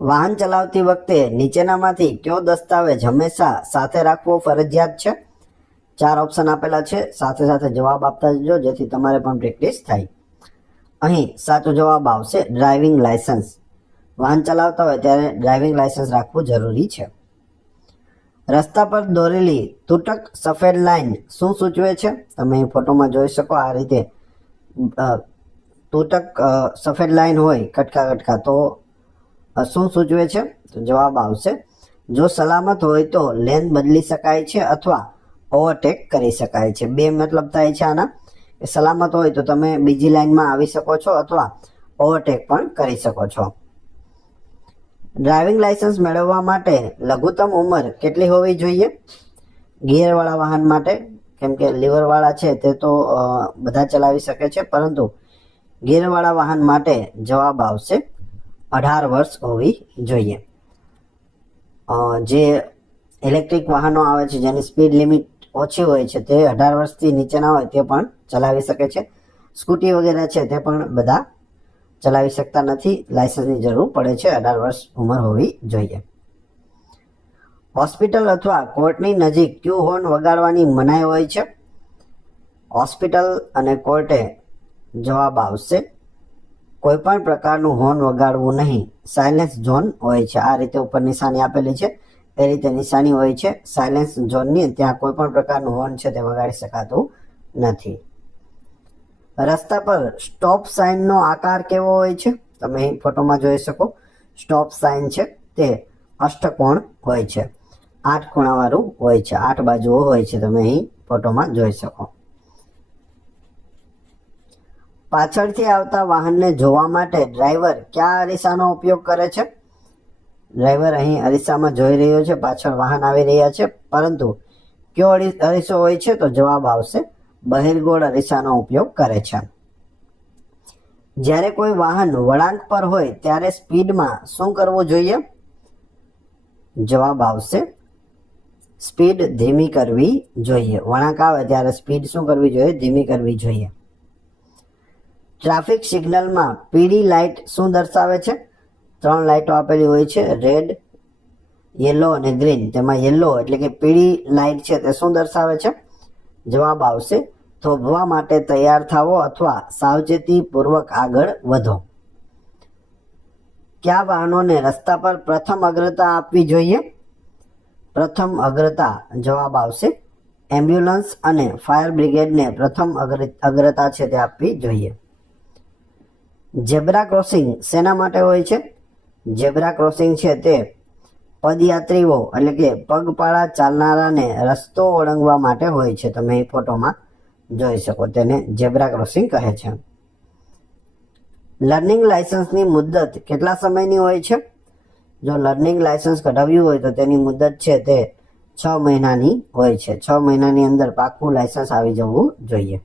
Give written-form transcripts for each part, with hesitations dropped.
વાહન ચલાવતી વખતે નીચેનામાંથી કયો દસ્તાવેજ હંમેશા સાથે રાખવો ફરજિયાત છે? 4 ઓપ્શન આપેલા છે, સાથે સાથે જવાબ આપતા જજો જેથી તમારે પણ પ્રેક્ટિસ થાય. અહીં સાચો જવાબ આવશે ડ્રાઇવિંગ લાયસન્સ. વાહન ચલાવતા હોય ત્યારે ડ્રાઇવિંગ લાયસન્સ રાખવું જરૂરી છે. રસ્તા પર દોરેલી તૂટક સફેદ લાઈન શું સૂચવે છે? તમે ફોટોમાં જોઈ શકો આ રીતે તૂટક સફેદ લાઈન હોય કટકા તો શું સૂચવે છે? તો જવાબ આવશે જો સલામત હોય તો લેન બદલી શકાય છે અથવા ઓવરટેક કરી શકાય છે. બે મતલબ થાય છે આના. સલામત હોય તો તમે બીજી લાઈનમાં આવી શકો છો અથવા ઓવરટેક પણ કરી શકો છો. ડ્રાઇવિંગ લાયસન્સ મેળવવા માટે લઘુત્તમ ઉંમર કેટલી હોવી જોઈએ? ગિયરવાળા વાહન માટે, કેમ કે લીવરવાળા છે તે તો બધા ચલાવી શકે છે, પરંતુ ગિયરવાળા વાહન માટે જવાબ આવશે 18 વર્ષ હોવી જોઈએ. જે ઇલેક્ટ્રિક વાહનો આવે છે જેની સ્પીડ લિમિટ ઓછી હોય છે તે 18 વર્ષથી નીચેના હોય તે પણ ચલાવી શકે છે. સ્કૂટી વગેરે છે તે પણ બધા ચલાવી શકતા નથી. લાયસન્સની જરૂર પડે છે, 18 વર્ષ ઉંમર હોવી જોઈએ. હોસ્પિટલ અથવા કોર્ટની નજીક ક્યુ હોર્ન વગાડવાની મનાઈ હોય છે? હોસ્પિટલ અને કોર્ટે જવાબ આવશે કોઈ પણ પ્રકારનું હોર્ન વગાડવું નહીં. સાયલેન્સ ઝોન હોય છે. આ રીતે ઉપર નિશાની આપેલી છે એ રીતે નિશાની હોય છે સાયલેન્સ ઝોનની. ત્યાં કોઈ પણ પ્રકારનું હોર્ન છે તે વગાડી શકાતું નથી. રસ્તા પર સ્ટોપ સાઇનનો આકાર કેવો હોય છે? તમે અહીં ફોટોમાં જોઈ શકો. સ્ટોપ સાઇન છે તે અષ્ટકોણ હોય છે, 8 ખૂણાવાળું હોય છે, 8 બાજુઓ હોય છે. તમે અહીં ફોટોમાં જોઈ શકો. પાછળથી આવતા વાહનને જોવા માટે ડ્રાઈવર કયા અરીસાનો ઉપયોગ કરે છે? ડ્રાઈવર અહીં અરીસામાં જોઈ રહ્યો છે, પાછળ વાહન આવી રહ્યા છે, પરંતુ કયો અરીસો હોય છે? તો જવાબ આવશે બહિર્ગોળ અરીસાનો ઉપયોગ કરે છે. જ્યારે કોઈ વાહન વળાંક પર હોય ત્યારે સ્પીડમાં શું કરવું જોઈએ? જવાબ આવશે સ્પીડ ધીમી કરવી જોઈએ. વળાંક આવે ત્યારે સ્પીડ શું કરવી જોઈએ? ધીમી કરવી જોઈએ. ટ્રાફિક સિગ્નલમાં પીળી લાઇટ શું દર્શાવે છે? 3 લાઇટો આપેલી હોય છે, રેડ, યલો અને ગ્રીન. તેમાં યલો એટલે કે પીળી લાઇટ છે તે શું દર્શાવે છે? જવાબ આવશે થોભવા માટે તૈયાર થાવો અથવા સાવચેતીપૂર્વક આગળ વધો. કયા વાહનોને રસ્તા પર પ્રથમ અગ્રતા આપવી જોઈએ? પ્રથમ અગ્રતા જવાબ આવશે એમ્બ્યુલન્સ અને ફાયર બ્રિગેડને પ્રથમ અગ્રતા છે તે આપવી જોઈએ. ઝેબ્રા ક્રોસિંગ શેના માટે હોય છે? ઝેબ્રા ક્રોસિંગ છે તે પદયાત્રીઓ એટલે કે પગપાળા ચાલનારાને રસ્તો ઓળંગવા માટે હોય છે. તમે એ ફોટોમાં જોઈ શકો. તેને ઝેબ્રા ક્રોસિંગ કહે છે. લર્નિંગ લાયસન્સની મુદત કેટલા સમયની હોય છે? જો લર્નિંગ લાયસન્સ કઢાવ્યું હોય તો તેની મુદત છે તે 6 મહિનાની હોય છે. 6 મહિનાની અંદર પાકું લાયસન્સ આવી જવું જોઈએ.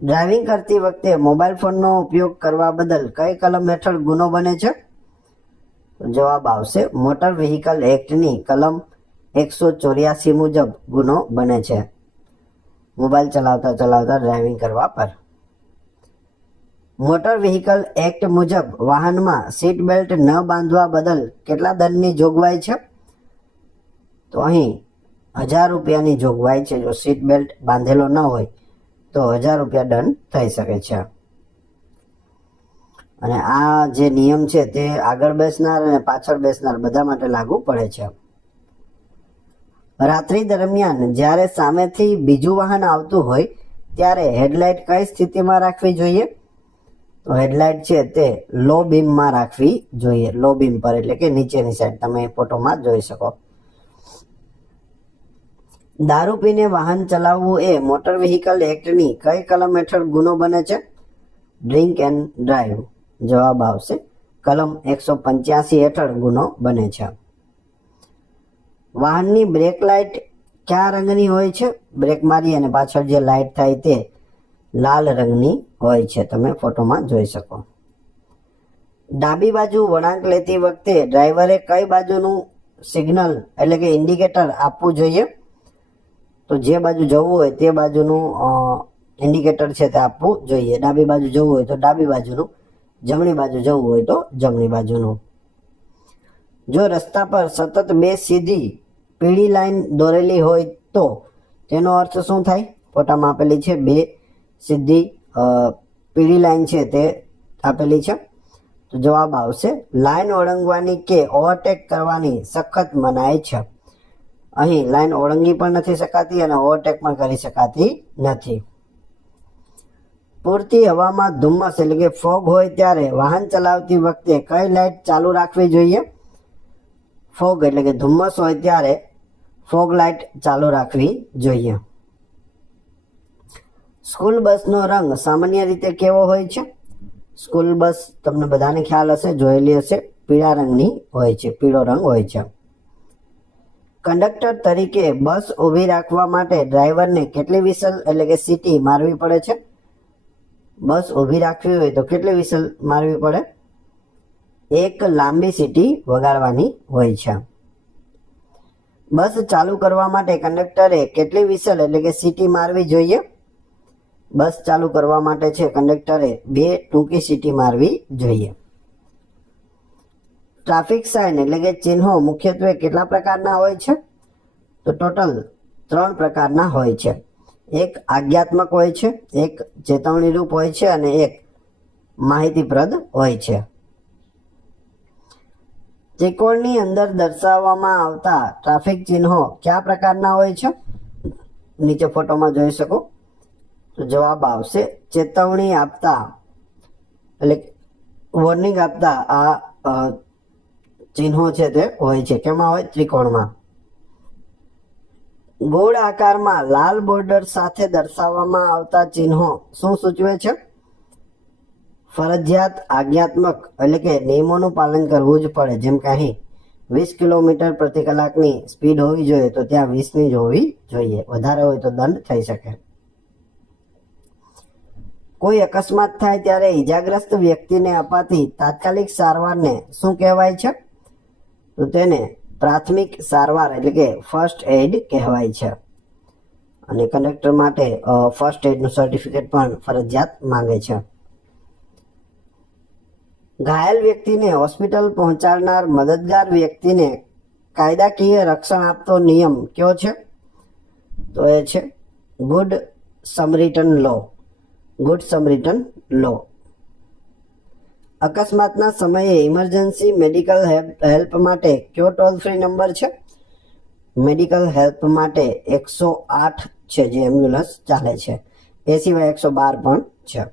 ડ્રાઇવિંગ કરતી વખતે મોબાઈલ ફોનનો ઉપયોગ કરવા બદલ કઈ કલમ હેઠળ ગુનો બને છે? જવાબ આવશે મોટર વ્હીકલ એક્ટની કલમ 184 મુજબ ગુનો બને છે મોબાઈલ ચલાવતા ડ્રાઇવિંગ કરવા પર. મોટર વ્હીકલ એક્ટ મુજબ વાહનમાં સીટ બેલ્ટ ન બાંધવા બદલ કેટલા દંડની જોગવાઈ છે? તો અહીં 1000 રૂપિયાની જોગવાઈ છે. જો સીટ બેલ્ટ બાંધેલો ન હોય તો 1000 રૂપિયા દંડ થઈ શકે છે. અને આ જે નિયમ છે તે આગળ બેસનાર અને પાછળ બેસનાર બધા માટે લાગુ પડે છે. રાત્રિ દરમિયાન જ્યારે સામેથી બીજું વાહન આવતું હોય ત્યારે હેડલાઇટ કઈ સ્થિતિમાં રાખવી જોઈએ? તો હેડલાઇટ છે તે લો બીમમાં રાખવી જોઈએ. લો બીમ પર એટલે કે નીચેની સાઈડ. તમે ફોટોમાં જોઈ શકો. દારૂ પીને વાહન ચલાવવું એ મોટર વ્હીકલ એક્ટની કઈ કલમ હેઠળ ગુનો બને છે? Drink and drive. જવાબ આવશે કલમ 185 હેઠળ ગુનો બને છે. વાહનની બ્રેક લાઇટ કયા રંગની હોય છે? બ્રેક મારી અને પાછળ જે લાઇટ થાય તે લાલ રંગની હોય છે. તમે ફોટોમાં જોઈ શકો. ડાબી બાજુ વળાંક લેતી વખતે ડ્રાઈવરે કઈ બાજુનું સિગ્નલ એટલે કે ઇન્ડિકેટર આપવું જોઈએ? તો જે બાજુ જવું હોય તે બાજુનું ઇન્ડિકેટર છે તે આપવું જોઈએ. ડાબી બાજુ જવું હોય તો ડાબી બાજુનું, જમણી બાજુ જવું હોય તો જમણી બાજુનું. જો રસ્તા પર સતત બે સીધી પીળી લાઈન દોરેલી હોય તો તેનો અર્થ શું થાય? ફોટામાં આપેલી છે બે સીધી પીળી લાઈન છે તે આપેલી છે. તો જવાબ આવશે લાઈન ઓળંગવાની કે ઓવરટેક કરવાની સખત મનાઈ છે. અહીં લાઈન ઓળંગી પણ નથી શકાતી અને ઓવરટેક પણ કરી શકાતી નથી. પૂરતી હવામાં ધુમ્મસ એટલે કે ફોગ હોય ત્યારે વાહન ચલાવતી વખતે કઈ લાઇટ ચાલુ રાખવી જોઈએ? ફોગ એટલે કે ધુમ્મસ હોય ત્યારે ફોગ લાઇટ ચાલુ રાખવી જોઈએ. સ્કૂલ બસનો રંગ સામાન્ય રીતે કેવો હોય છે? સ્કૂલ બસ તમને બધાને ખ્યાલ હશે, જોયેલી હશે, પીળા રંગની હોય છે, પીળો રંગ હોય છે. કંડક્ટર તરીકે બસ ઊભી રાખવા માટે ડ્રાઈવરને કેટલી વિસલ એટલે કે સીટી મારવી પડે છે? બસ ઊભી રાખવી હોય તો કેટલી વિસલ મારવી પડે? એક લાંબી સીટી વગાડવાની હોય છે. બસ ચાલુ કરવા માટે કંડક્ટરે કેટલી વિસલ એટલે કે સીટી મારવી જોઈએ? બસ ચાલુ કરવા માટે છે કંડક્ટરે બે ટૂંકી સીટી મારવી જોઈએ. ટ્રાફિક સાઇન એટલે કે ચિહ્નો મુખ્યત્વે કેટલા પ્રકારના હોય છે? તો ટોટલ 3 પ્રકારના હોય છે. એક આજ્ઞાત્મક હોય છે, એક ચેતવણી રૂપ હોય છે અને એક માહિતીપ્રદ હોય છે. ત્રિકોણની અંદર દર્શાવવામાં આવતા ટ્રાફિક ચિહ્નો કયા પ્રકારના હોય છે? નીચે ફોટોમાં જોઈ શકો. તો જવાબ આવશે ચેતવણી આપતા એટલે વોર્નિંગ આપતા આ ચિહ્નો છે તે હોય છે. કેમાં હોય? ત્રિકોણમાં. ગોળ આકારમાં લાલ બોર્ડર સાથે દર્શાવવામાં આવતા ચિહ્નો શું સૂચવે છે? ફરજિયાત આજ્ઞાત્મક એટલે કે નિયમોનું પાલન કરવું જ પડે. જેમ કે અહીં 20 કિલોમીટર પ્રતિ કલાકની સ્પીડ હોવી જોઈએ તો ત્યાં 20ની જ હોવી જોઈએ. વધારે હોય તો દંડ થઈ શકે. કોઈ અકસ્માત થાય ત્યારે ઈજાગ્રસ્ત વ્યક્તિને અપાતી તાત્કાલિક સારવારને શું કહેવાય છે? તો તેને પ્રાથમિક સારવાર એટલે કે ફર્સ્ટ એડ કહેવાય છે. અને કંડક્ટર માટે ફર્સ્ટ એડનું સર્ટિફિકેટ પણ ફરજિયાત માંગે છે. ઘાયલ વ્યક્તિને હોસ્પિટલ પહોંચાડનાર મદદગાર વ્યક્તિને કાયદાકીય રક્ષણ આપતો નિયમ કયો છે? તો એ છે ગુડ સમરિટન લો. ગુડ સમરિટન લો. અકસ્માતના સમયે ઇમરજન્સી મેડિકલ હેલ્પ માટે કયો ટોલ ફ્રી નંબર છે? મેડિકલ હેલ્પ માટે 108 છે જે એમ્બ્યુલન્સ ચાલે છે. એ સિવાય 112 પણ છે.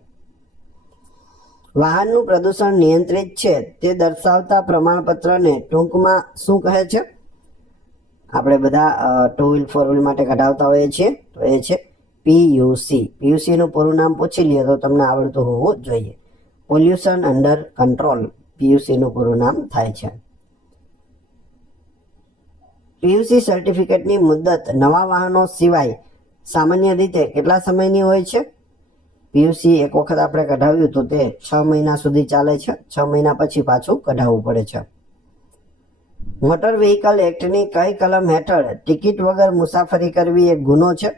વાહનનું પ્રદૂષણ નિયંત્રિત છે તે દર્શાવતા પ્રમાણપત્રને ટૂંકમાં શું કહે છે? આપણે બધા 2 વ્હીલ 4 વ્હીલ માટે કઢાવતા હોઈએ છીએ તો એ છે પીયુસી. પીયુસીનું પૂરું નામ પૂછી લ્યો તો તમને આવડતું હોવું જોઈએ. પોલ્યુશન અંડર કંટ્રોલ પીયુસીનું પૂરું નામ થાય છે. પીયુસી સર્ટિફિકેટની મુદત નવા વાહનો સિવાય સામાન્ય રીતે કેટલા સમયની હોય છે? પીયુસી એક વખત આપણે કઢાવ્યું તો તે 6 મહિના સુધી ચાલે છે. 6 મહિના પછી પાછું કઢાવવું પડે છે. મોટર વ્હીકલ એક્ટની કઈ કલમ હેઠળ ટિકિટ વગર મુસાફરી કરવી એક ગુનો છે?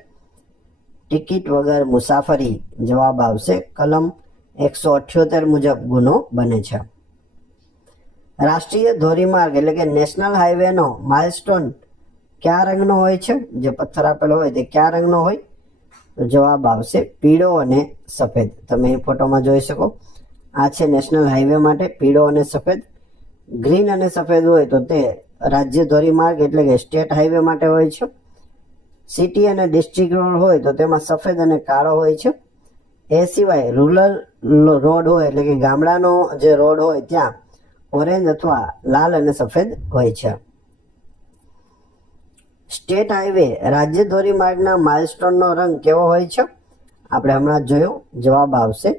ટિકિટ વગર મુસાફરી જવાબ આવશે કલમ 178 મુજબ ગુનો બને છે. રાષ્ટ્રીય ધોરીમાર્ગ એટલે કે નેશનલ હાઈવેનો માઇલસ્ટોન કયા રંગનો હોય છે? જે પથ્થર આપેલો હોય તે કયા રંગનો હોય? તો જવાબ આવશે પીળો અને સફેદ. તમે એ ફોટોમાં જોઈ શકો. આ છે નેશનલ હાઈવે માટે પીળો અને સફેદ. ગ્રીન અને સફેદ હોય તો તે રાજ્ય ધોરીમાર્ગ એટલે કે સ્ટેટ હાઈવે માટે હોય છે. સિટી અને ડિસ્ટ્રિક્ટ રોડ હોય તો તેમાં સફેદ અને કાળો હોય છે. એ સિવાય રૂરલ રોડ હોય એટલે કે ગામડાનો જે રોડ હોય ત્યાં ઓરેન્જ અથવા લાલ અને સફેદ હોય છે. સ્ટેટ હાઈવે રાજ્ય ધોરીમાર્ગના માઇલસ્ટોનનો રંગ કેવો હોય છે? આપણે હમણાં જોયો. જવાબ આવશે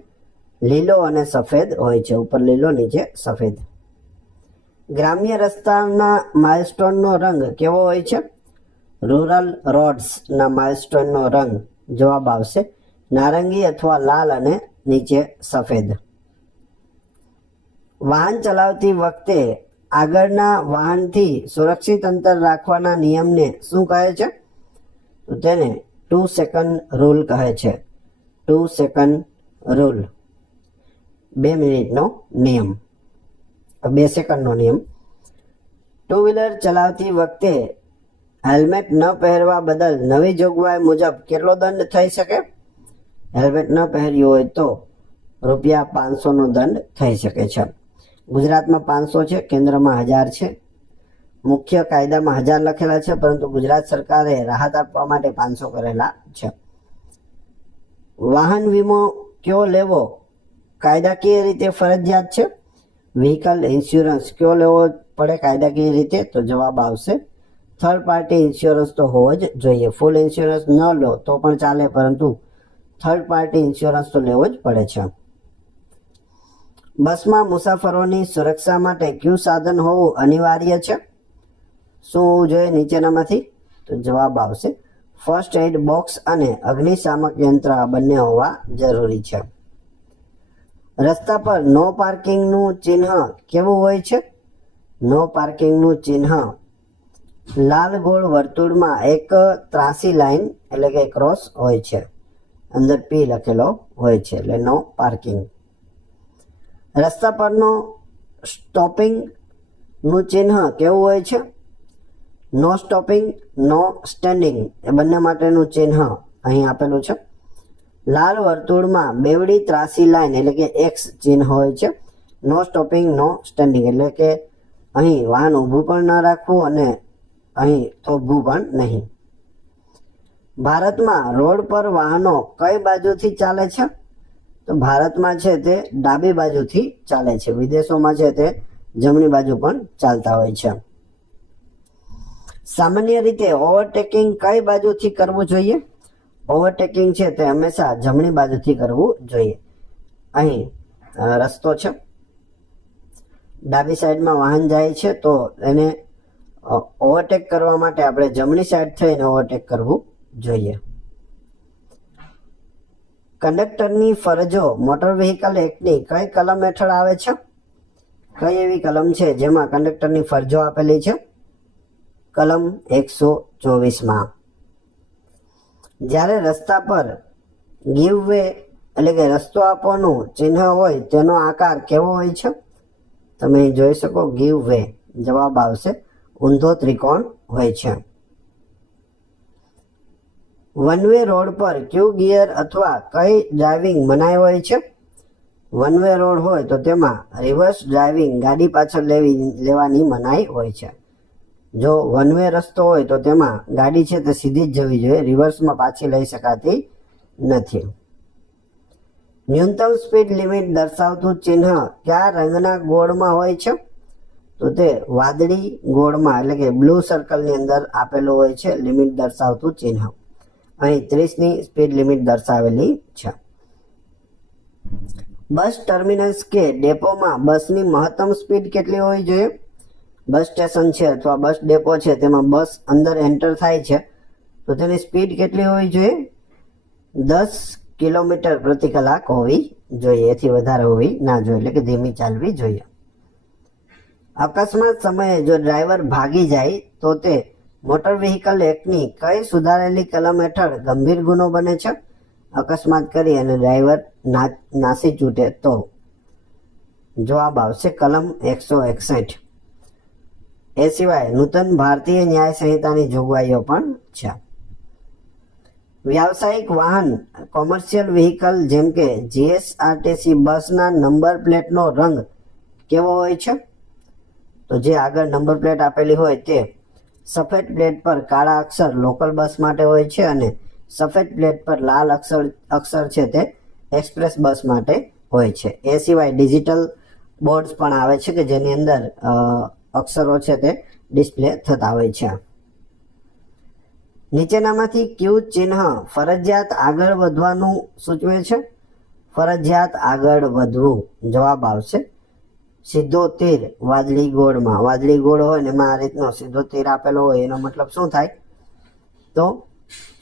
લીલો અને સફેદ હોય છે. ઉપર લીલો, નીચે સફેદ. ગ્રામ્ય રસ્તાના માઇલસ્ટોનનો રંગ કેવો હોય છે? રૂરલ રોડ્સના માઇલસ્ટોનનો રંગ જવાબ આવશે નારંગી અથવા લાલ અને નીચે સફેદ. વાહન ચલાવતી વખતે આગળના વાહનથી સુરક્ષિત અંતર રાખવાના નિયમને શું કહે છે? તો તેને 2 સેકન્ડ રૂલ કહે છે. 2 સેકન્ડ રૂલ. 2 મિનિટનો નિયમ, 2 સેકન્ડનો નિયમ. ટુ વ્હીલર ચલાવતી વખતે હેલ્મેટ ન પહેરવા બદલ નવી જોગવાઈ મુજબ કેટલો દંડ થઈ શકે? હેલ્મેટ ન પહેર્યું હોય તો ₹500નો દંડ થઈ શકે છે. ગુજરાતમાં 500 છે, કેન્દ્રમાં 1000 છે. મુખ્ય કાયદામાં 1000 લખેલા છે, પરંતુ ગુજરાત સરકારે રાહત આપવા માટે 500 કરેલા છે. વાહન વીમો કયો લેવો કાયદાકીય રીતે ફરજિયાત છે? વ્હીકલ ઇન્સ્યોરન્સ કયો લેવો પડે કાયદાકીય રીતે? તો જવાબ આવશે થર્ડ પાર્ટી ઇન્સ્યોરન્સ તો હોવો જ જોઈએ. ફૂલ ઇન્સ્યોરન્સ ન લો તો પણ ચાલે, પરંતુ થર્ડ પાર્ટી ઇન્સ્યોરન્સ તો લેવો જ પડે છે. બસમાં મુસાફરોની સુરક્ષા માટે કયું સાધન હોવું અનિવાર્ય છે? શું હોવું જોઈએ નીચેનામાંથી? તો જવાબ આવશે ફર્સ્ટ એડ બોક્સ અને અગ્નિશામક યંત્ર બંને હોવા જરૂરી છે. રસ્તા પર નો પાર્કિંગનું ચિહ્ન કેવું હોય છે? નો પાર્કિંગનું ચિહ્ન લાલ ગોળ વર્તુળમાં એક ત્રાસી લાઈન એટલે કે ક્રોસ હોય છે, અંદર પી લખેલો હોય છે, એટલે નો પાર્કિંગ. રસ્તા પરનો સ્ટોપિંગ નું ચિહ્ન કેવું હોય છે? નો સ્ટોપિંગ, નો સ્ટેન્ડિંગ એ બંને માટેનું ચિહ્ન અહીં આપેલું છે. લાલ વર્તુળમાં બેવડી ત્રાસી લાઈન એટલે કે એક્સ ચિહ્ન હોય છે. નો સ્ટોપિંગ, નો સ્ટેન્ડિંગ એટલે કે અહીં વાહન ઊભું પણ ન રાખવું અને અહીં થોભવું પણ નહીં. ભારતમાં રોડ પર વાહનો કઈ બાજુથી ચાલે છે? તો ભારતમાં છે તે ડાબી બાજુથી ચાલે છે. વિદેશોમાં છે તે જમણી બાજુ પણ ચાલતા હોય છે. સામાન્ય રીતે ઓવરટેકિંગ કઈ બાજુથી કરવું જોઈએ? ઓવરટેકિંગ છે તે હંમેશા જમણી બાજુથી કરવું જોઈએ. અહીં રસ્તો છે, ડાબી સાઈડમાં વાહન જાય છે, તો એને ઓવરટેક કરવા માટે આપણે જમણી સાઈડ થઈને ઓવરટેક કરવું જોઈએ. કંડક્ટરની ફરજો મોટર વ્હીકલ એક્ટની કઈ કલમ હેઠળ આવે છે? કઈ એવી કલમ છે જેમાં કંડક્ટરની ફરજો આપેલી છે? કલમ 124માં. જ્યારે રસ્તા પર ગીવ વે એટલે કે રસ્તો આપવાનું ચિહ્ન હોય તેનો આકાર કેવો હોય છે? તમે જોઈ શકો ગીવ વે, જવાબ આવશે ઊંધો ત્રિકોણ હોય છે. વન વે રોડ પર ક્યુ ગિયર અથવા કઈ ડ્રાઇવિંગ મનાઈ હોય છે? વન વે રોડ હોય તો તેમાં રિવર્સ ડ્રાઇવિંગ ગાડી પાછળ લેવાની મનાઈ હોય છે. જો વન વે રસ્તો હોય તો તેમાં ગાડી છે તે સીધી જ જવી જોઈએ, રિવર્સમાં પાછી લઈ શકાતી નથી. ન્યૂનતમ સ્પીડ લિમિટ દર્શાવતું ચિહ્ન કયા રંગના ગોળમાં હોય છે? તો તે વાદળી ગોળમાં એટલે કે બ્લુ સર્કલની અંદર આપેલું હોય છે લિમિટ દર્શાવતું ચિહ્ન. અહીં 30ની સ્પીડ લિમિટ દર્શાવેલી છે. બસ ટર્મિનસ કે ડેપોમાં બસની મહત્તમ સ્પીડ કેટલી હોવી જોઈએ? બસ સ્ટેશન છે અથવા બસ ડેપો છે તેમાં બસ અંદર એન્ટર થાય છે તો તેની સ્પીડ કેટલી હોવી જોઈએ? 10 કિલોમીટર પ્રતિ કલાક હોવી જોઈએ, એથી વધારે હોવી ના જોઈએ, એટલે કે ધીમી ચાલવી જોઈએ. અકસ્માત સમયે જો ડ્રાઈવર ભાગી જાય તો તે મોટર વ્હીકલ એક્ટની કઈ સુધારેલી કલમ હેઠળ ગંભીર ગુનો બને છે? અકસ્માત કરી અને ડ્રાઈવર નાસી છૂટે તો જવાબ આવશે કલમ 161. એ સિવાય નૂતન ભારતીય ન્યાય સંહિતાની જોગવાઈઓ પણ છે. વ્યાવસાયિક વાહન કોમર્શિયલ વ્હીકલ જેમ કે જીએસઆરટીસી બસના નંબર પ્લેટનો રંગ કેવો હોય છે? તો જે આગળ નંબર પ્લેટ આપેલી હોય તે સફેદ પ્લેટ પર કાળા અક્ષર લોકલ બસ માટે હોય છે અને સફેદ પ્લેટ પર લાલ અક્ષર છે તે એક્સપ્રેસ બસ માટે હોય છે. એ સિવાય ડિજિટલ બોર્ડ્સ પણ આવે છે કે જેની અંદર અક્ષરો છે તે ડિસ્પ્લે થતા હોય છે. નીચેનામાંથી કયું ચિહ્ન ફરજિયાત આગળ વધવાનું સૂચવે છે? ફરજિયાત આગળ વધવું, જવાબ આવશે સીધો તીર વાદળી ગોળમાં. વાદળી ગોળ હોય ને એમાં આ રીતનો સીધો તીર આપેલો હોય એનો મતલબ શું થાય? તો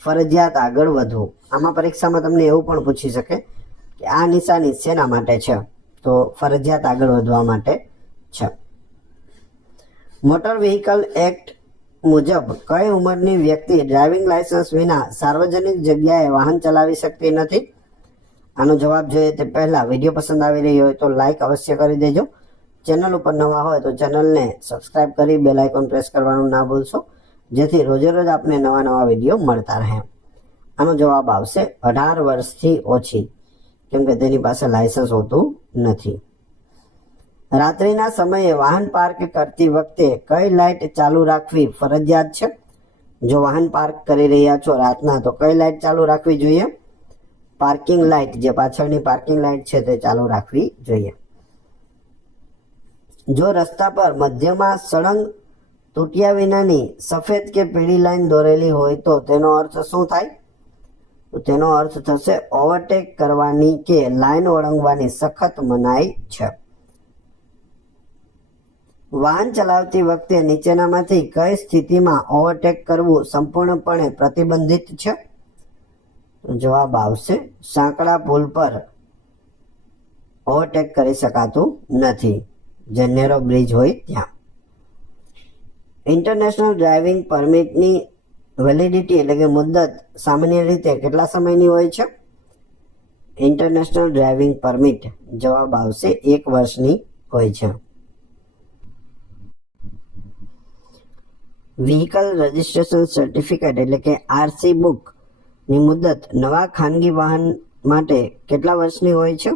ફરજિયાત આગળ વધવું. આમાં પરીક્ષામાં તમને એવું પણ પૂછી શકે કે આ નિશાની શેના માટે છે? તો ફરજિયાત આગળ વધવા માટે છે. મોટર વ્હીકલ એક્ટ મુજબ કઈ ઉંમરની વ્યક્તિ ડ્રાઇવિંગ લાયસન્સ વિના સાર્વજનિક જગ્યાએ વાહન ચલાવી શકતી નથી? આનો જવાબ જોઈએ તે પહેલા વિડીયો પસંદ આવી રહ્યો હોય તો લાઈક અવશ્ય કરી દેજો. ચેનલ ઉપર નવા હોય તો ચેનલને સબસ્ક્રાઇબ કરી બેલ આઇકોન પ્રેસ કરવાનું ના ભૂલશો, જેથી રોજે રોજ આપને નવા નવા વિડીયો મળતા રહે. આનો જવાબ આવશે 18 વર્ષથી ઓછી, કેમ કે તેની પાસે લાયસન્સ હોતું નથી. રાત્રિના સમયે વાહન પાર્ક કરતી વખતે કઈ લાઇટ ચાલુ રાખવી ફરજિયાત છે? જો વાહન પાર્ક કરી રહ્યા છો રાતના તો કઈ લાઇટ ચાલુ રાખવી જોઈએ? પાર્કિંગ લાઇટ, જે પાછળની પાર્કિંગ લાઇટ છે તે ચાલુ રાખવી જોઈએ. જો રસ્તા પર મધ્યમાં સળંગ તૂટ્યા વિનાની સફેદ કે પીળી લાઈન દોરેલી હોય તો તેનો અર્થ શું થાય? તો તેનો અર્થ થશે ઓવરટેક કરવાની કે લાઈન ઓળંગવાની સખત મનાઈ છે. વાહન ચલાવતી વખતે નીચેનામાંથી કઈ સ્થિતિમાં ઓવરટેક કરવું સંપૂર્ણપણે પ્રતિબંધિત છે? જવાબ આવશે સાંકડા પુલ પર ઓવરટેક કરી શકાતું નથી, જે નેરો બ્રિજ હોય ત્યાં. ઇન્ટરનેશનલ ડ્રાઇવિંગ પરમિટની વેલિડિટી એટલે કે મુદ્દત સામાન્ય રીતે કેટલા સમયની હોય છે? ઇન્ટરનેશનલ ડ્રાઇવિંગ પરમિટ, જવાબ આવશે 1 વર્ષની હોય છે. વ્હીકલ રજિસ્ટ્રેશન સર્ટિફિકેટ એટલે કે આરસી બુક ની મુદત નવા ખાનગી વાહન માટે કેટલા વર્ષની હોય છે?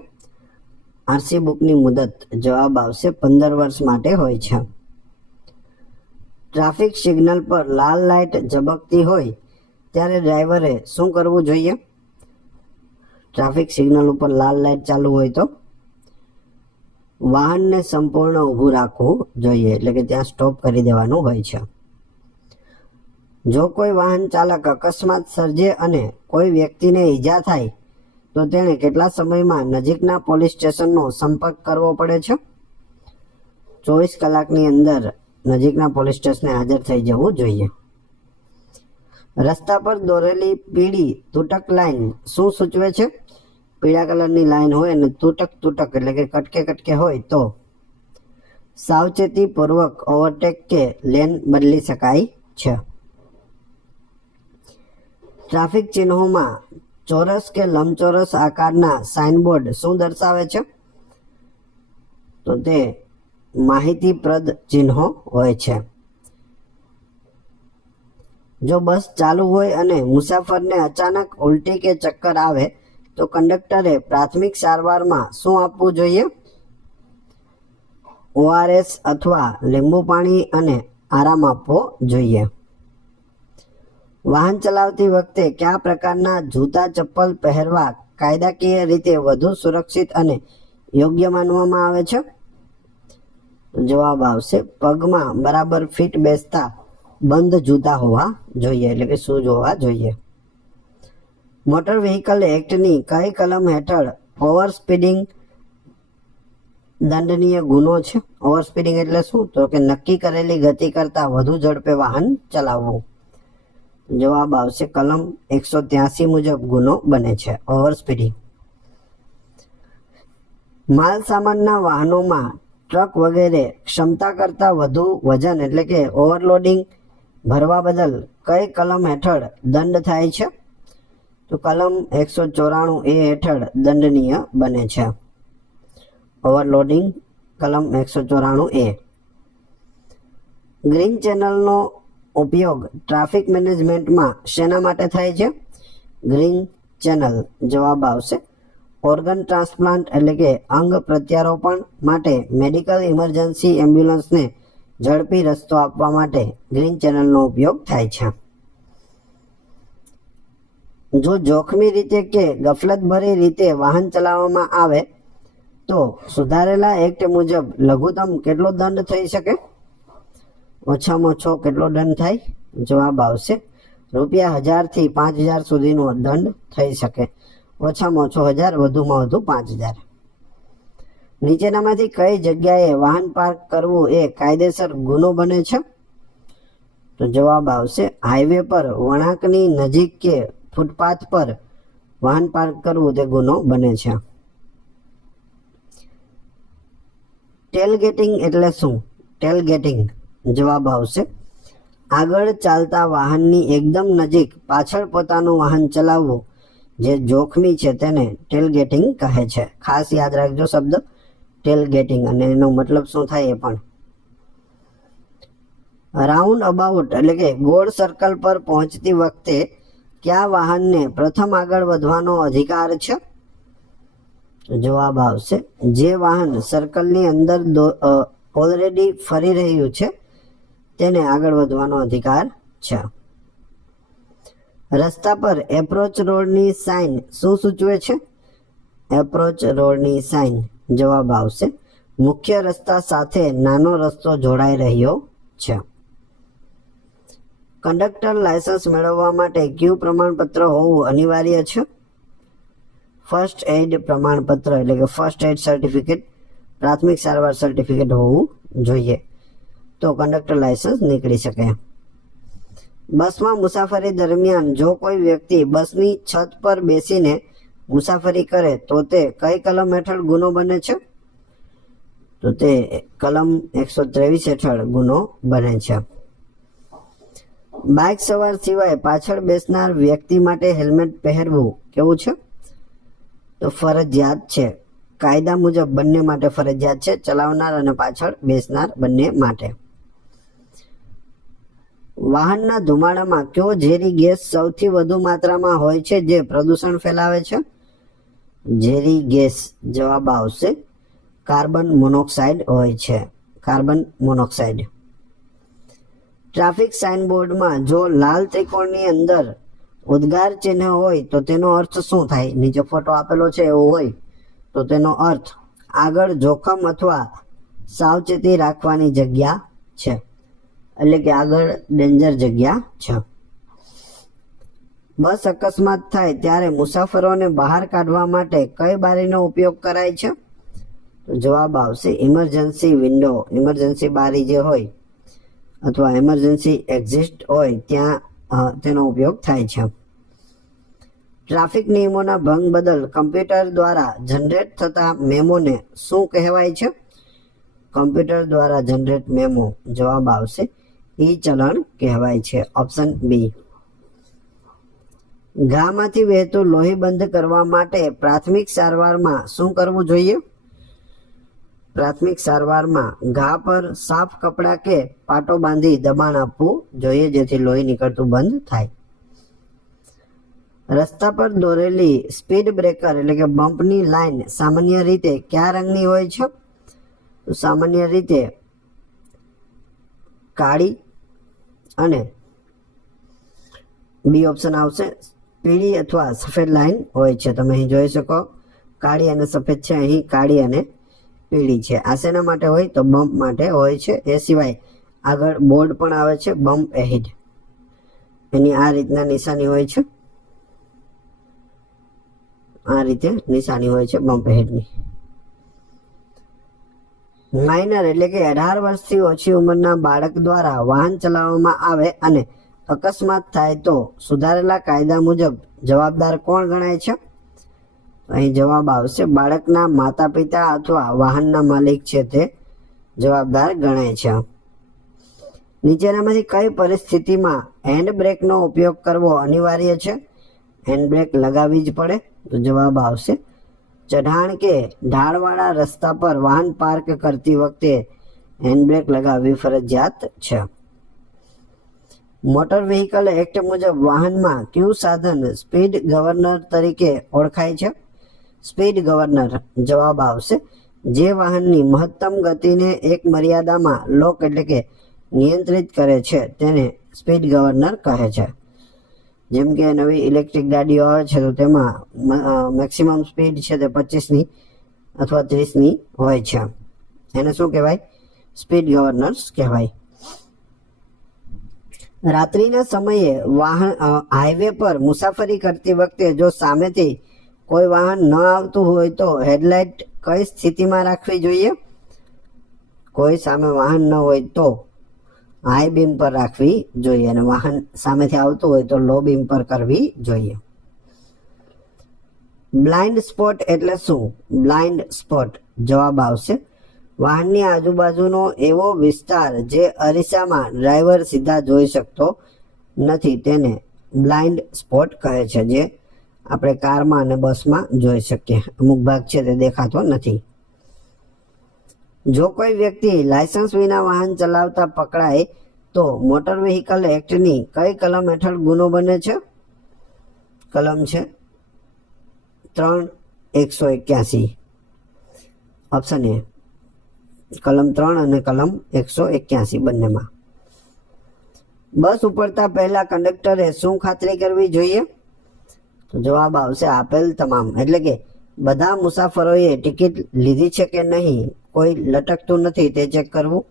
આરસી બુકની મુદત, જવાબ આવશે 15 વર્ષ માટે હોય છે. ટ્રાફિક સિગ્નલ પર લાલ લાઇટ ઝબકતી હોય ત્યારે ડ્રાઈવરે શું કરવું જોઈએ? ટ્રાફિક સિગ્નલ ઉપર લાલ લાઇટ ચાલુ હોય તો વાહનને સંપૂર્ણ ઊભું રાખવું જોઈએ, એટલે કે ત્યાં સ્ટોપ કરી દેવાનું હોય છે. જો કોઈ વાહન ચાલક અકસ્માત સર્જે અને કોઈ વ્યક્તિને ઈજા થાય તો તેણે કેટલા સમયમાં નજીકના પોલીસ સ્ટેશનનો સંપર્ક કરવો પડે છે? 24 કલાકની અંદર નજીકના પોલીસ સ્ટેશને હાજર થઈ જવું જોઈએ. રસ્તા પર દોરેલી પીળી તૂટક લાઈન શું સૂચવે છે? પીળા કલરની લાઈન હોય અને તૂટક એટલે કે કટકે હોય તો સાવચેતીપૂર્વક ઓવરટેક કે લેન બદલી શકાય છે. ટ્રાફિક ચિહ્નોમાં ચોરસ કે લંબચોરસ આકારના સાઇનબોર્ડ શું દર્શાવે છે? તો તે માહિતીપ્રદ ચિહ્નો હોય છે. જો બસ ચાલુ હોય અને મુસાફરને અચાનક ઉલટી કે ચક્કર આવે તો કંડક્ટરે પ્રાથમિક સારવારમાં શું આપવું જોઈએ? ORS અથવા લીંબુ પાણી અને આરામ આપવો જોઈએ. વાહન ચલાવતી વખતે કયા પ્રકારના જૂતા ચપ્પલ પહેરવા કાયદાકીય રીતે વધુ સુરક્ષિત અને યોગ્ય માનવામાં આવે છે? જવાબ આવશે પગમાં બરાબર ફિટ બેસતા બંધ જૂતા હોવા જોઈએ, એટલે કે શૂઝ હોવા જોઈએ. મોટર વ્હીકલ એક્ટની કઈ કલમ હેઠળ ઓવર સ્પીડિંગ દંડનીય ગુનો છે? ઓવર સ્પીડિંગ એટલે શું? તો કે નક્કી કરેલી ગતિ કરતા વધુ ઝડપે વાહન ચલાવવું. જવાબ આવશે કલમ 183 મુજબ ગુનો બને છે ઓવર સ્પીડિંગ. માલ સામાનના વાહનોમાં ટ્રક વગેરે ક્ષમતા કરતા વધુ વજન એટલે કે ઓવરલોડિંગ ભરવા બદલ કઈ કલમ હેઠળ દંડ થાય છે? તો કલમ 194A હેઠળ દંડનીય બને છે. ઓવરલોડિંગ કલમ 194A. ગ્રીન ચેનલનો ઉપયોગ ટ્રાફિક મેનેજમેન્ટમાં શેના માટે થાય છે? ગ્રીન ચેનલ, જવાબ આવશે ઓર્ગન ટ્રાન્સપ્લાન્ટ એટલે કે અંગ પ્રત્યારોપણ માટે મેડિકલ ઇમરજન્સી એમ્બ્યુલન્સને ઝડપી રસ્તો આપવા માટે ગ્રીન ચેનલનો ઉપયોગ થાય છે. જો જોખમી રીતે કે ગફલતભરી રીતે વાહન ચલાવવામાં આવે તો સુધારેલા એક્ટ મુજબ લઘુત્તમ કેટલો દંડ થઈ શકે? ઓછામાં ઓછો કેટલો દંડ થાય? જવાબ આવશે ₹1000 થી 5000 સુધીનો દંડ થઈ શકે. ઓછામાં ઓછો 1000, વધુમાં વધુ 5000. નીચેનામાંથી કઈ જગ્યાએ વાહન પાર્ક કરવું એ કાયદેસર ગુનો બને છે? તો જવાબ આવશે હાઈવે પર વળાંકની નજીક કે ફૂટપાથ પર વાહન પાર્ક કરવું તે ગુનો બને છે. ટેલગેટિંગ એટલે શું? ટેલગેટિંગ, જવાબ આવશે આગળ ચાલતા વાહનની એકદમ નજીક પાછળ પોતાનું વાહન ચલાવવું જે જોખમી છે તેને ટેલગેટિંગ કહે છે. ખાસ યાદ રાખજો શબ્દ ટેલગેટિંગ, અને એનો મતલબ શું થાય એ પણ. રાઉન્ડ અબાઉટ એટલે કે ગોળ સર્કલ પર પહોંચતી વખતે કયા વાહનને પ્રથમ આગળ વધવાનો અધિકાર છે? જવાબ આવશે જે વાહન સર્કલની અંદર ઓલરેડી ફરી રહ્યું છે તેને આગળ વધવાનો અધિકાર છે. રસ્તા પર એપ્રોચ રોડની સાઇન શું સૂચવે છે? એપ્રોચ રોડની સાઇન જવાબ આવશે મુખ્ય રસ્તા સાથે નાનો રસ્તો જોડાઈ રહ્યો છે. કંડક્ટર લાયસન્સ મેળવવા માટે કયું પ્રમાણપત્ર હોવું અનિવાર્ય છે? ફર્સ્ટ એડ પ્રમાણપત્ર એટલે કે ફર્સ્ટ એડ સર્ટિફિકેટ, પ્રાથમિક સારવાર સર્ટિફિકેટ હોવું જોઈએ તો કંડક્ટર લાયસન્સ નીકળી શકે. બસમાં મુસાફરી દરમિયાન જો કોઈ વ્યક્તિ બસની છત પર બેસીને મુસાફરી કરે તો તે કઈ કલમ હેઠળ ગુનો બને છે? તો તે કલમ 123 હેઠળ ગુનો બને છે. બાઇક સવાર સિવાય પાછળ બેસનાર વ્યક્તિ માટે હેલ્મેટ પહેરવું કેવું છે? તો ફરજિયાત છે. કાયદા મુજબ બંને માટે ફરજિયાત છે, ચલાવનાર અને પાછળ બેસનાર બંને માટે. વાહનના ધુમાડામાં કયો ઝેરી ગેસ સૌથી વધુ માત્રામાં હોય છે જે પ્રદૂષણ ફેલાવે છે? ઝેરી ગેસ જવાબ આવશે કાર્બન મોનોક્સાઇડ હોય છે. Carbon monoxide. ટ્રાફિક સાઇનબોર્ડમાં જો લાલ ત્રિકોણની અંદર ઉદ્ગાર ચિહ્ન હોય તો તેનો અર્થ શું થાય? નીચે ફોટો આપેલો છે એવો હોય તો તેનો અર્થ આગળ જોખમ અથવા સાવચેતી રાખવાની જગ્યા છે, એટલે કે આગળ ડેન્જર જગ્યા છે. બસ અકસ્માત થાય ત્યારે મુસાફરોને બહાર કાઢવા માટે કઈ બારીનો ઉપયોગ કરાય છે? તો જવાબ આવશે ઇમરજન્સી વિન્ડો. ઇમરજન્સી બારી જે હોય અથવા એમરજન્સી એક્ઝિટ હોય ત્યાં તેનો ઉપયોગ થાય છે. ટ્રાફિક નિયમોના ભંગ બદલ કમ્પ્યુટર દ્વારા જનરેટ થતા મેમોને શું કહેવાય છે? કમ્પ્યુટર દ્વારા જનરેટ મેમો જવાબ આવશે ઈ ચલણ કહેવાય છે. Option B. ઘામાંથી વહેતું લોહી બંધ કરવા માટે પ્રાથમિક સારવારમાં શું કરવું જોઈએ? પ્રાથમિક સારવારમાં ઘા પર સાફ કપડાં કે પાટો બાંધી દબાણ આપવું જોઈએ જેથી લોહી નીકળતું બંધ થાય. રસ્તા પર દોરેલી સ્પીડ બ્રેકર એટલે કે બમ્પની લાઈન સામાન્ય રીતે કયા રંગની હોય છે? સામાન્ય રીતે કાળી અને બી ઓપ્શન આવશે પીળી અથવા સફેદ લાઈન હોય છે. તમે અહીં જોઈ શકો કાળી અને સફેદ છે, અહીં કાળી અને પીળી છે. આ શેના માટે હોય તો બમ્પ માટે હોય છે. એ સિવાય આગળ બોર્ડ પણ આવે છે બમ્પ એહેડ, એની આ રીતના નિશાની હોય છે. આ રીતે નિશાની હોય છે બમ્પ હેડની. માઇનર એટલે કે 18 વર્ષથી ઓછી ઉંમરના બાળક દ્વારા વાહન ચલાવવામાં આવે અને અકસ્માત થાય તો સુધારેલા કાયદા મુજબ જવાબદાર કોણ ગણાય છે? અહીં જવાબ આવશે બાળકના માતા પિતા અથવા વાહનના માલિક છે તે જવાબદાર ગણાય છે. નીચેનામાંથી કઈ પરિસ્થિતિમાં હેન્ડ બ્રેકનો ઉપયોગ કરવો અનિવાર્ય છે? હેન્ડ બ્રેક લગાવવી જ પડે તો જવાબ આવશે ચઢાણ કે ઢાળવાળા રસ્તા પર વાહન પાર્ક કરતી વખતે હેન્ડ બ્રેક લગાવવી ફરજિયાત છે. મોટર વ્હીકલ એક્ટ મુજબ વાહનમાં કયું સાધન સ્પીડ ગવર્નર તરીકે ઓળખાય છે? સ્પીડ ગવર્નર જવાબ આવશે જે વાહનની મહત્તમ ગતિને એક મર્યાદામાં લોક એટલે કે નિયંત્રિત કરે છે તેને સ્પીડ ગવર્નર કહે છે. જેમ કે નવી ઇલેક્ટ્રિક ગાડીઓ આવે છે તો તેમાં મેક્સિમમ સ્પીડ છે તે 25ની અથવા 30ની હોય છે. એને શું કહેવાય? સ્પીડ ગવર્નર્સ કહેવાય. રાત્રિના સમયે વાહન હાઈવે પર મુસાફરી કરતી વખતે જો સામેથી કોઈ વાહન ન આવતું હોય તો હેડલાઇટ કઈ સ્થિતિમાં રાખવી જોઈએ? કોઈ સામે વાહન ન હોય તો હાઈ બીમ પર રાખવી જોઈએ અને વાહન સામેથી આવતું હોય તો લો બીમ પર કરવી જોઈએ. બ્લાઇન્ડ સ્પોટ એટલે શું? બ્લાઇન્ડ સ્પોટ જવાબ આવશે વાહનની આજુબાજુનો એવો વિસ્તાર જે અરીસામાં ડ્રાઈવર સીધા જોઈ શકતો નથી તેને બ્લાઇન્ડ સ્પોટ કહે છે, જે આપણે કારમાં અને બસમાં જોઈ શકીએ. અમુક ભાગ છે તે દેખાતો નથી. જો કોઈ વ્યક્તિ લાયસન્સ વિના વાહન ચલાવતા પકડાય તો મોટર વ્હીકલ એક્ટની કઈ કલમ હેઠળ ગુનો બને છે? કલમ છે 3/181. ઓપ્શન એ કલમ 3 અને કલમ 181 બંનેમાં. બસ ઉપડતા પહેલા કંડક્ટરે શું ખાતરી કરવી જોઈએ? તો જવાબ આવશે આપેલ તમામ, એટલે કે બધા મુસાફરોએ ટિકિટ લીધી છે કે નહીં, કોઈ લટકતું નથી તે ચેક કરવું,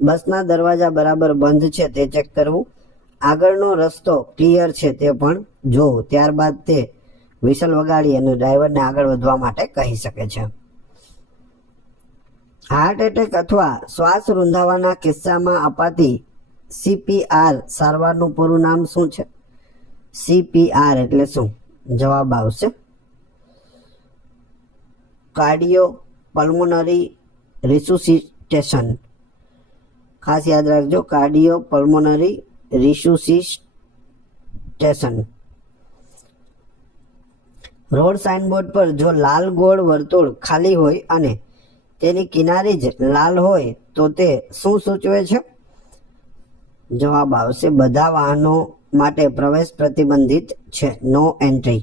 બસના દરવાજા બરાબર બંધ છે તે ચેક કરવું, આગળનો રસ્તો ક્લિયર છે તે પણ જોવું. ત્યારબાદ તે વિસલ વગાડી અને ડ્રાઈવરને આગળ વધવા માટે કહી શકે છે. હાર્ટ એટેક અથવા શ્વાસ રૂંધાવાના કિસ્સામાં અપાતી CPR સારવારનું પૂરું નામ શું છે? CPR એટલે શું? જવાબ આવશે કાર્ડિયો પલ્મોનરી રિસુસિટેશન. ખાસ યાદ રાખજો, કાર્ડિયો પલ્મોનરી રિસુસિટેશન. રોડ સાઇનબોર્ડ પર જો લાલ ગોળ વર્તુળ ખાલી હોય અને તેની કિનારી જ લાલ હોય તો તે શું સૂચવે છે? જવાબ આવશે બધા વાહનો માટે પ્રવેશ પ્રતિબંધિત છે, નો એન્ટ્રી.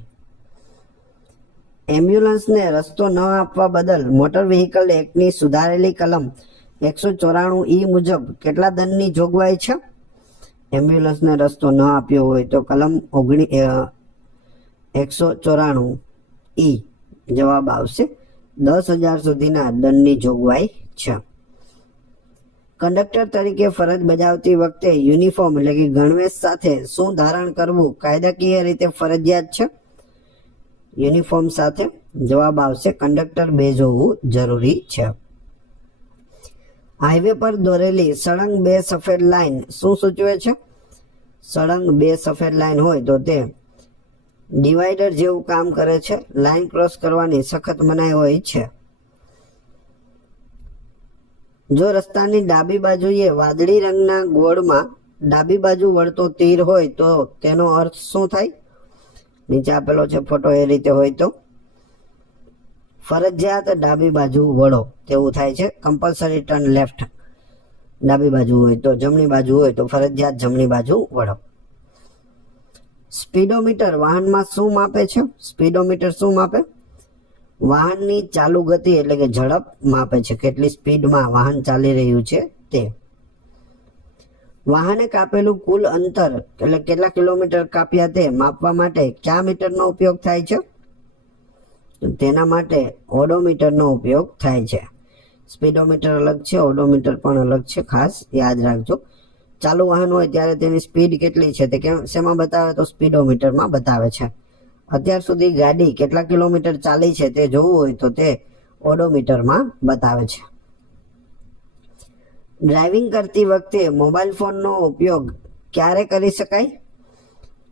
એમ્બ્યુલન્સને રસ્તો ન આપવા બદલ મોટર વ્હીકલ એક્ટની સુધારેલી કલમ 194E મુજબ કેટલા દંડની જોગવાઈ છે? એમ્બ્યુલન્સને રસ્તો ન આપ્યો હોય તો કલમ 194E જવાબ આવશે 10,000 સુધીના દંડની જોગવાઈ છે. કંડક્ટર તરીકે ફરજ બજાવતી વખતે યુનિફોર્મ એટલે કે ગણવેશ સાથે શું ધારણ કરવું કાયદાકીય રીતે ફરજિયાત છે? યુનિફોર્મ સાથે જવાબ આવશે કંડક્ટર બેજ હોવું જરૂરી છે. હાઈવે પર દોરેલી સળંગ 2 સફેદ લાઈન શું સૂચવે છે? સળંગ 2 સફેદ લાઈન હોય તો તે ડિવાઈડર જેવું કામ કરે છે. લાઈન ક્રોસ કરવાની સખત મનાઈ હોય છે. જો રસ્તાની ડાબી બાજુએ વાદળી રંગના ગોળમાં ડાબી બાજુ વળતો તીર હોય તો તેનો અર્થ શું થાય? નીચે આપેલો છે ફોટો, એ રીતે હોય તો ફરજિયાત ડાબી બાજુ વળો તેવું થાય છે. કમ્પલસરી ટર્ન લેફ્ટ ડાબી બાજુ હોય તો, જમણી બાજુ હોય તો ફરજિયાત જમણી બાજુ વળો. સ્પીડોમીટર વાહનમાં શું માપે છે? સ્પીડોમીટર શું માપે? વાહનની ચાલુ ગતિ એટલે કે ઝડપ માપે છે, કેટલી સ્પીડમાં વાહન ચાલી રહ્યું છે તે. વાહને કાપેલું કુલ અંતર એટલે કેટલા કિલોમીટર કાપ્યા તે માપવા માટે કયા મીટરનો ઉપયોગ થાય છે? તેના માટે ઓડોમીટરનો ઉપયોગ થાય છે. સ્પીડોમીટર અલગ છે, ઓડોમીટર પણ અલગ છે, ખાસ યાદ રાખજો. ચાલુ વાહન હોય ત્યારે તેની સ્પીડ કેટલી છે તે શેમાં બતાવે? તો સ્પીડોમીટરમાં બતાવે છે. અત્યાર સુધી ગાડી કેટલા કિલોમીટર ચાલી છે તે જોવું હોય તો તે ઓડોમીટરમાં બતાવે છે. ડ્રાઇવિંગ કરતી વખતે મોબાઈલ ફોનનો ઉપયોગ ક્યારે કરી શકાય?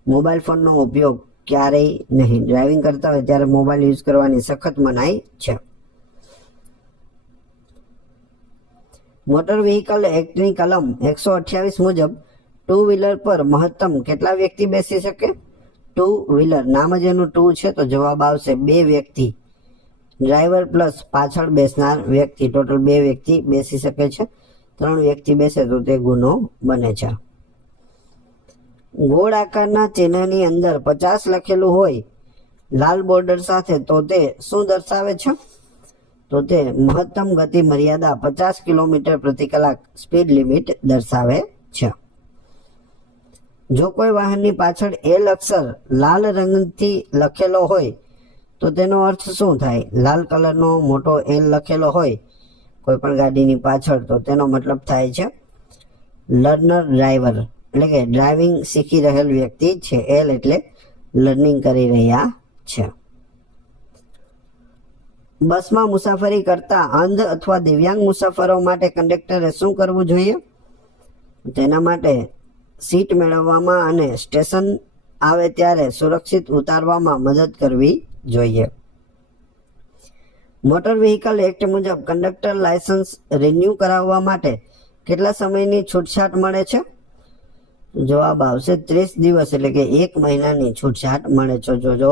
મોબાઈલ ફોનનો ઉપયોગ ક્યારેય નહીં. ડ્રાઇવિંગ કરતા હોય ત્યારે મોબાઈલ યુઝ કરવાની સખત મનાઈ છે. મોટર વ્હીકલ એક્ટની કલમ 128 મુજબ ટુ વ્હીલર પર મહત્તમ કેટલા વ્યક્તિ બેસી શકે? ટુ વ્હીલર નામ જ એનું ટુ છે તો જવાબ આવશે 2 વ્યક્તિ. ડ્રાઈવર પ્લસ પાછળ બેસનાર વ્યક્તિ, ટોટલ 2 વ્યક્તિ બેસી શકે છે. 3 વ્યક્તિ બેસે તો તે ગુનો બને છે. ગોળ આકારના ચિહ્નની અંદર 50 લખેલું હોય લાલ બોર્ડર સાથે તો તે શું દર્શાવે છે? તો તે મહત્તમ ગતિ મર્યાદા 50 કિલોમીટર પ્રતિ કલાક સ્પીડ લિમિટ દર્શાવે છે. જો કોઈ વાહનની પાછળ એલ અક્ષર લાલ રંગથી લખેલો હોય તો તેનો અર્થ શું થાય? લાલ કલરનો મોટો એલ લખેલો હોય કોઈ પણ ગાડીની પાછળ તો તેનો મતલબ થાય છે લર્નર ડ્રાઈવર, એટલે કે ડ્રાઇવિંગ શીખી રહેલ વ્યક્તિ છે. એલ એટલે લર્નિંગ કરી રહ્યા છે. બસમાં મુસાફરી કરતા અંધ અથવા દિવ્યાંગ મુસાફરો માટે કંડક્ટરે શું કરવું જોઈએ? તેના માટે સીટ મેળવવામાં અને સ્ટેશન આવે ત્યારે સુરક્ષિત ઉતારવામાં મદદ કરવી જોઈએ. મોટર વ્હીકલ એક્ટ મુજબ કંડક્ટર લાયસન્સ રિન્યુ કરાવવા માટે કેટલા સમયની છૂટછાટ મળે છે? જવાબ આવશે 30 દિવસ એટલે કે 1 મહિનાની છૂટછાટ મળે છે. જો